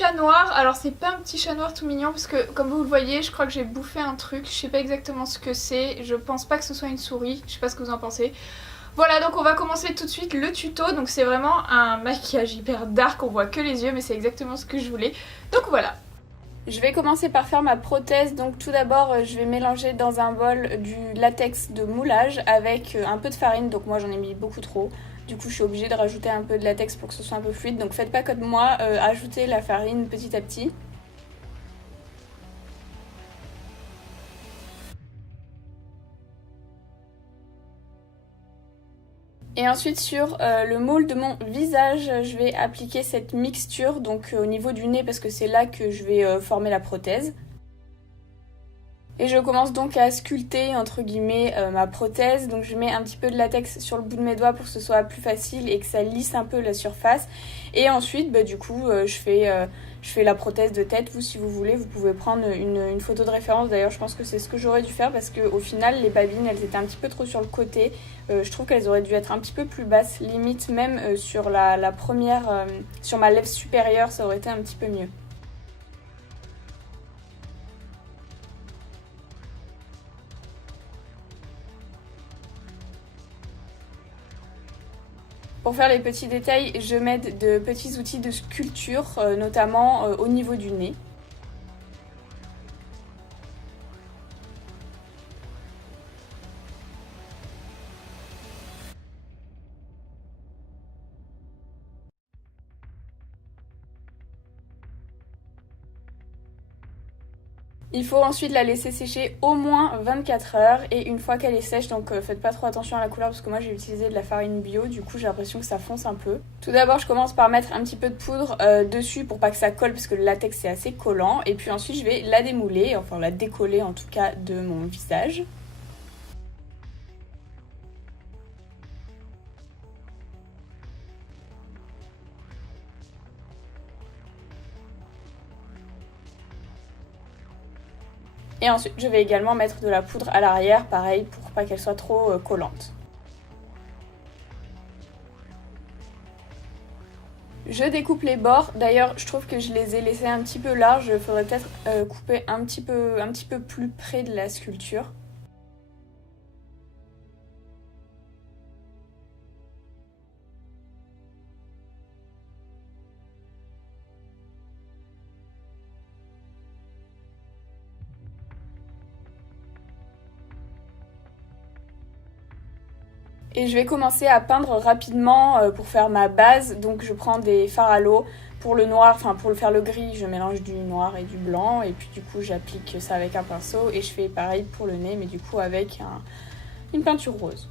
chat noir. Alors c'est pas un petit chat noir tout mignon parce que comme vous le voyez je crois que j'ai bouffé un truc. Je sais pas exactement ce que c'est. Je pense pas que ce soit une souris. Je sais pas ce que vous en pensez. Voilà, donc on va commencer tout de suite le tuto. Donc c'est vraiment un maquillage hyper dark. On voit que les yeux mais c'est exactement ce que je voulais. Donc voilà. Je vais commencer par faire ma prothèse. Donc tout d'abord je vais mélanger dans un bol du latex de moulage avec un peu de farine. Donc moi j'en ai mis beaucoup trop. Du coup je suis obligée de rajouter un peu de latex pour que ce soit un peu fluide. Donc faites pas comme moi, ajoutez la farine petit à petit. Et ensuite sur le moule de mon visage, je vais appliquer cette mixture donc au niveau du nez parce que c'est là que je vais former la prothèse. Et je commence donc à sculpter entre guillemets ma prothèse. Donc je mets un petit peu de latex sur le bout de mes doigts pour que ce soit plus facile et que ça lisse un peu la surface. Et ensuite du coup je fais la prothèse de tête. Vous si vous voulez vous pouvez prendre une photo de référence. D'ailleurs je pense que c'est ce que j'aurais dû faire parce qu'au final les babines elles étaient un petit peu trop sur le côté. Je trouve qu'elles auraient dû être un petit peu plus basses. Limite même sur la première, sur ma lèvre supérieure ça aurait été un petit peu mieux. Pour faire les petits détails, je m'aide de petits outils de sculpture, notamment au niveau du nez. Il faut ensuite la laisser sécher au moins 24 heures et une fois qu'elle est sèche, donc faites pas trop attention à la couleur parce que moi j'ai utilisé de la farine bio, du coup j'ai l'impression que ça fonce un peu. Tout d'abord je commence par mettre un petit peu de poudre dessus pour pas que ça colle parce que le latex c'est assez collant et puis ensuite je vais la démouler, enfin la décoller en tout cas de mon visage. Et ensuite je vais également mettre de la poudre à l'arrière, pareil pour pas qu'elle soit trop collante. Je découpe les bords, d'ailleurs je trouve que je les ai laissés un petit peu larges, il faudrait peut-être couper un petit peu plus près de la sculpture. Et je vais commencer à peindre rapidement pour faire ma base, donc je prends des fards à l'eau. Pour le noir, enfin pour le faire le gris, je mélange du noir et du blanc et puis du coup j'applique ça avec un pinceau et je fais pareil pour le nez mais du coup avec une peinture rose.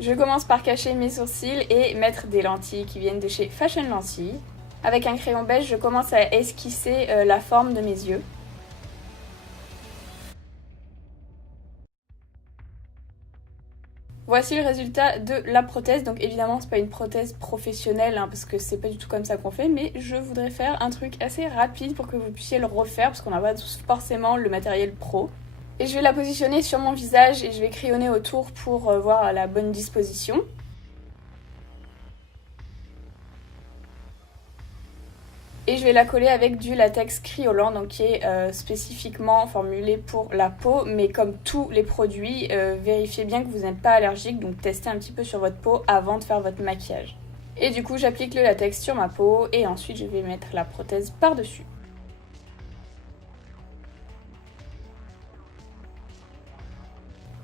Je commence par cacher mes sourcils et mettre des lentilles qui viennent de chez Fashion Lentilles. Avec un crayon beige, je commence à esquisser la forme de mes yeux. Voici le résultat de la prothèse. Donc évidemment c'est pas une prothèse professionnelle parce que c'est pas du tout comme ça qu'on fait, mais je voudrais faire un truc assez rapide pour que vous puissiez le refaire parce qu'on n'a pas tous forcément le matériel pro. Et je vais la positionner sur mon visage et je vais crayonner autour pour voir la bonne disposition. Et je vais la coller avec du latex criolant, donc qui est spécifiquement formulé pour la peau. Mais comme tous les produits, vérifiez bien que vous n'êtes pas allergique, donc testez un petit peu sur votre peau avant de faire votre maquillage. Et du coup, j'applique le latex sur ma peau et ensuite je vais mettre la prothèse par-dessus.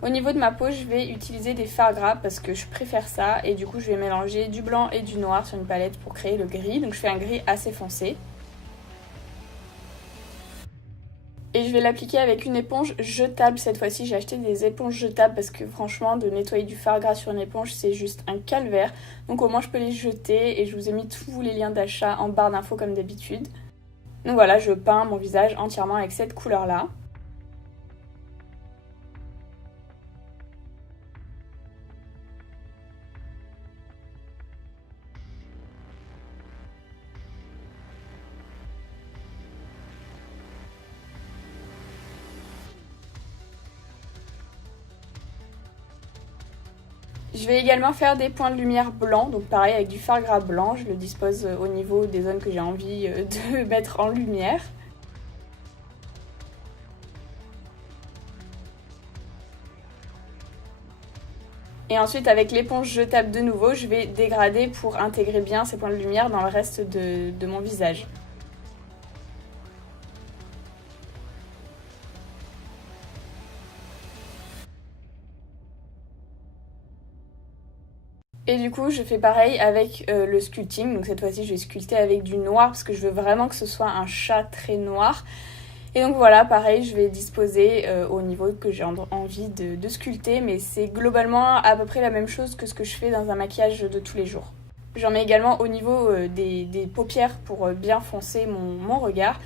Au niveau de ma peau, je vais utiliser des fards gras parce que je préfère ça. Et du coup, je vais mélanger du blanc et du noir sur une palette pour créer le gris. Donc je fais un gris assez foncé. Et je vais l'appliquer avec une éponge jetable cette fois-ci. J'ai acheté des éponges jetables parce que franchement, de nettoyer du fard gras sur une éponge, c'est juste un calvaire. Donc au moins, je peux les jeter et je vous ai mis tous les liens d'achat en barre d'infos comme d'habitude. Donc voilà, je peins mon visage entièrement avec cette couleur-là. Je vais également faire des points de lumière blancs, donc pareil avec du fard gras blanc, je le dispose au niveau des zones que j'ai envie de mettre en lumière. Et ensuite avec l'éponge jetable de nouveau, je vais dégrader pour intégrer bien ces points de lumière dans le reste de mon visage. Et du coup, je fais pareil avec le sculpting. Donc cette fois-ci, je vais sculpter avec du noir parce que je veux vraiment que ce soit un chat très noir. Et donc voilà, pareil, je vais disposer au niveau que j'ai envie de sculpter. Mais c'est globalement à peu près la même chose que ce que je fais dans un maquillage de tous les jours. J'en mets également au niveau des paupières pour bien foncer mon regard.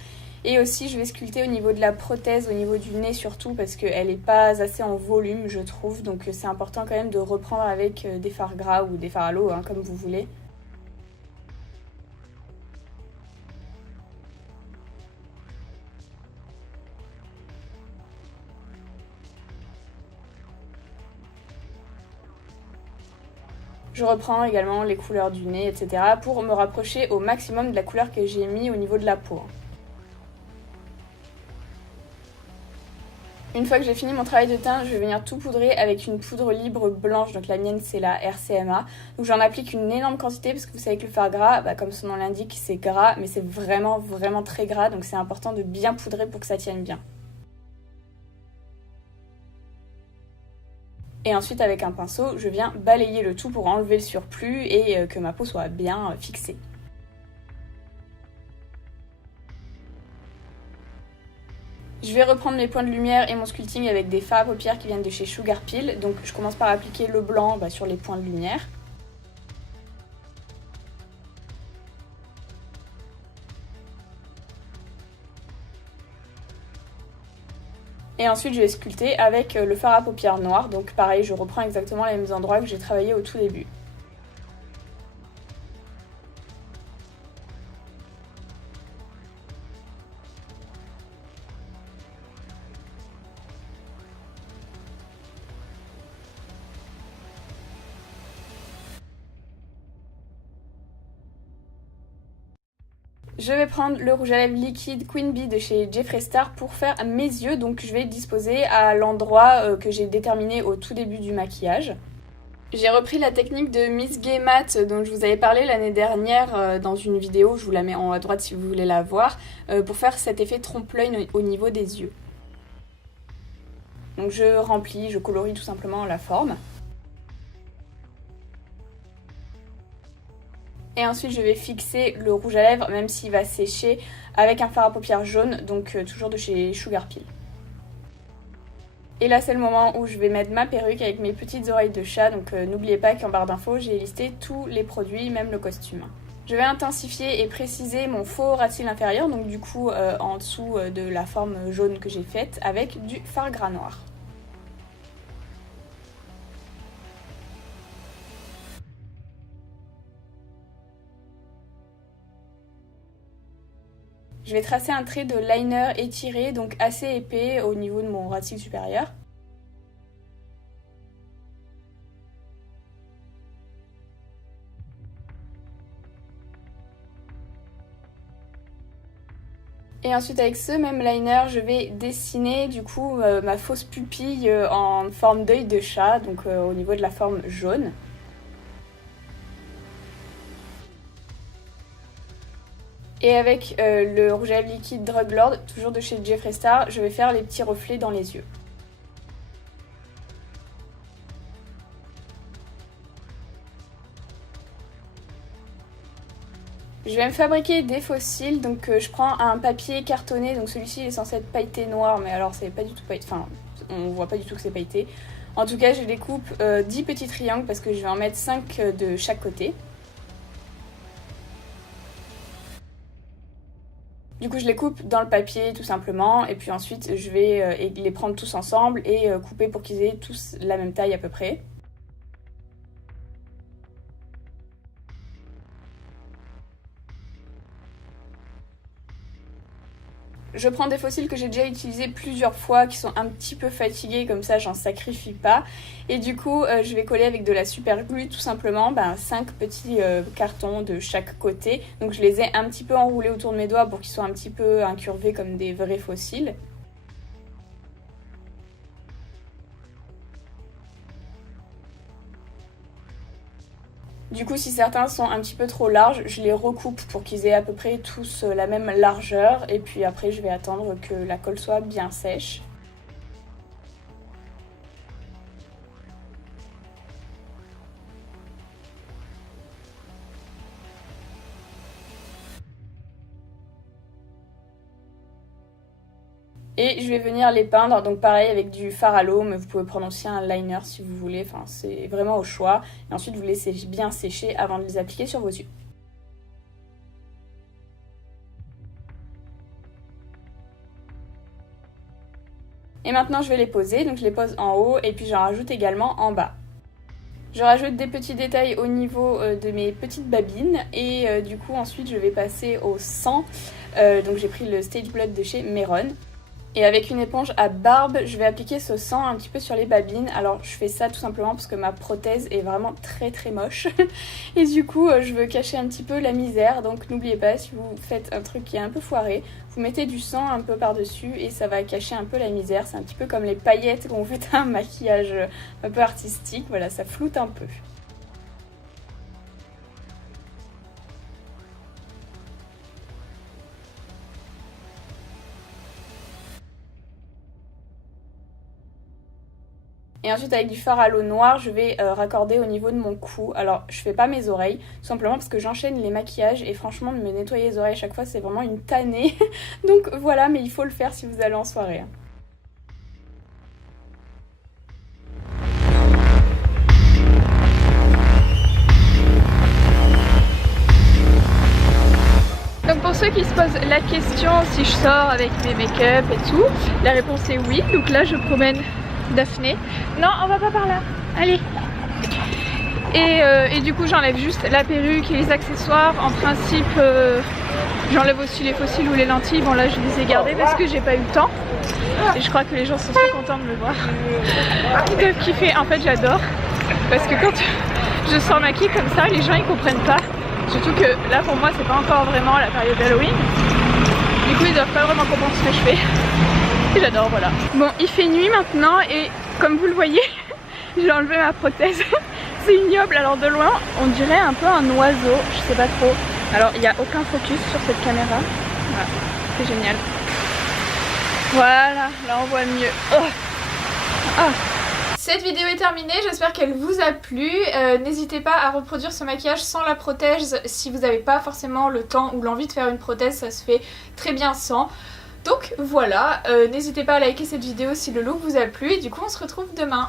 Et aussi, je vais sculpter au niveau de la prothèse, au niveau du nez surtout, parce qu'elle n'est pas assez en volume, je trouve. Donc c'est important quand même de reprendre avec des fards gras ou des fards à l'eau, hein, comme vous voulez. Je reprends également les couleurs du nez, etc. pour me rapprocher au maximum de la couleur que j'ai mis au niveau de la peau. Une fois que j'ai fini mon travail de teint, je vais venir tout poudrer avec une poudre libre blanche. Donc la mienne, c'est la RCMA. Donc j'en applique une énorme quantité parce que vous savez que le fard gras, comme son nom l'indique, c'est gras, mais c'est vraiment, vraiment très gras. Donc c'est important de bien poudrer pour que ça tienne bien. Et ensuite, avec un pinceau, je viens balayer le tout pour enlever le surplus et que ma peau soit bien fixée. Je vais reprendre mes points de lumière et mon sculpting avec des fards à paupières qui viennent de chez Sugar Pill. Donc je commence par appliquer le blanc sur les points de lumière. Et ensuite je vais sculpter avec le fard à paupières noir. Donc pareil, je reprends exactement les mêmes endroits que j'ai travaillé au tout début. Je vais prendre le rouge à lèvres liquide Queen Bee de chez Jeffree Star pour faire mes yeux. Donc je vais disposer à l'endroit que j'ai déterminé au tout début du maquillage. J'ai repris la technique de Miss Gay Matte dont je vous avais parlé l'année dernière dans une vidéo, je vous la mets en haut à droite si vous voulez la voir, pour faire cet effet trompe-l'œil au niveau des yeux. Donc je remplis, je colorie tout simplement la forme. Et ensuite je vais fixer le rouge à lèvres même s'il va sécher avec un fard à paupières jaune, donc toujours de chez Sugar Pill. Et là c'est le moment où je vais mettre ma perruque avec mes petites oreilles de chat, donc n'oubliez pas qu'en barre d'infos j'ai listé tous les produits, même le costume. Je vais intensifier et préciser mon faux ras de cils inférieur, donc du coup en dessous de la forme jaune que j'ai faite avec du fard gras noir. Je vais tracer un trait de liner étiré, donc assez épais au niveau de mon ras de cils supérieur. Et ensuite avec ce même liner, je vais dessiner du coup ma fausse pupille en forme d'œil de chat, donc au niveau de la forme jaune. Et avec le rouge à lèvres liquide Drug Lord, toujours de chez Jeffree Star, je vais faire les petits reflets dans les yeux. Je vais me fabriquer des faux cils, donc je prends un papier cartonné, donc celui-ci est censé être pailleté noir, mais alors c'est pas du tout pailleté, enfin on voit pas du tout que c'est pailleté. En tout cas je découpe 10 petits triangles parce que je vais en mettre 5 de chaque côté. Du coup je les coupe dans le papier tout simplement, et puis ensuite je vais les prendre tous ensemble et couper pour qu'ils aient tous la même taille à peu près. Je prends des fossiles que j'ai déjà utilisés plusieurs fois, qui sont un petit peu fatigués, comme ça j'en sacrifie pas. Et du coup, je vais coller avec de la super glue tout simplement 5 petits cartons de chaque côté. Donc je les ai un petit peu enroulés autour de mes doigts pour qu'ils soient un petit peu incurvés comme des vrais fossiles. Du coup, si certains sont un petit peu trop larges, je les recoupe pour qu'ils aient à peu près tous la même largeur. Et puis après, je vais attendre que la colle soit bien sèche. Et je vais venir les peindre, donc pareil avec du fard à l'eau, mais vous pouvez prendre aussi un liner si vous voulez, enfin c'est vraiment au choix. Et ensuite vous laissez bien sécher avant de les appliquer sur vos yeux. Et maintenant je vais les poser, donc je les pose en haut et puis j'en rajoute également en bas. Je rajoute des petits détails au niveau de mes petites babines et du coup ensuite je vais passer au sang. Donc j'ai pris le Stage Blood de chez Meron. Et avec une éponge à barbe, je vais appliquer ce sang un petit peu sur les babines. Alors je fais ça tout simplement parce que ma prothèse est vraiment très moche. Et du coup je veux cacher un petit peu la misère. Donc n'oubliez pas, si vous faites un truc qui est un peu foiré, vous mettez du sang un peu par-dessus et ça va cacher un peu la misère. C'est un petit peu comme les paillettes quand vous faites un maquillage un peu artistique. Voilà, ça floute un peu. Et ensuite avec du fard à l'eau noir, je vais raccorder au niveau de mon cou. Alors je fais pas mes oreilles, tout simplement parce que j'enchaîne les maquillages et franchement de me nettoyer les oreilles à chaque fois c'est vraiment une tannée. Donc voilà, mais il faut le faire si vous allez en soirée. Donc pour ceux qui se posent la question si je sors avec mes make-up et tout, la réponse est oui. Donc là je promène Daphné. Non, on va pas par là. Allez. Et du coup j'enlève juste la perruque et les accessoires. En principe j'enlève aussi les fossiles ou les lentilles. Bon là je les ai gardés parce que j'ai pas eu le temps. Et je crois que les gens sont trop contents de me voir. Ils doivent kiffer. En fait j'adore. Parce que quand je sors maquillée comme ça, les gens ils comprennent pas. Surtout que là pour moi c'est pas encore vraiment la période d'Halloween. Du coup ils doivent pas vraiment comprendre ce que je fais. J'adore, voilà. Bon, il fait nuit maintenant et comme vous le voyez, j'ai enlevé ma prothèse. C'est ignoble, alors de loin, on dirait un peu un oiseau, je sais pas trop. Alors, il n'y a aucun focus sur cette caméra. Voilà, c'est génial. Voilà, là on voit mieux. Oh. Ah. Cette vidéo est terminée, j'espère qu'elle vous a plu. N'hésitez pas à reproduire ce maquillage sans la prothèse si vous n'avez pas forcément le temps ou l'envie de faire une prothèse, ça se fait très bien sans. Donc voilà, n'hésitez pas à liker cette vidéo si le look vous a plu et du coup on se retrouve demain.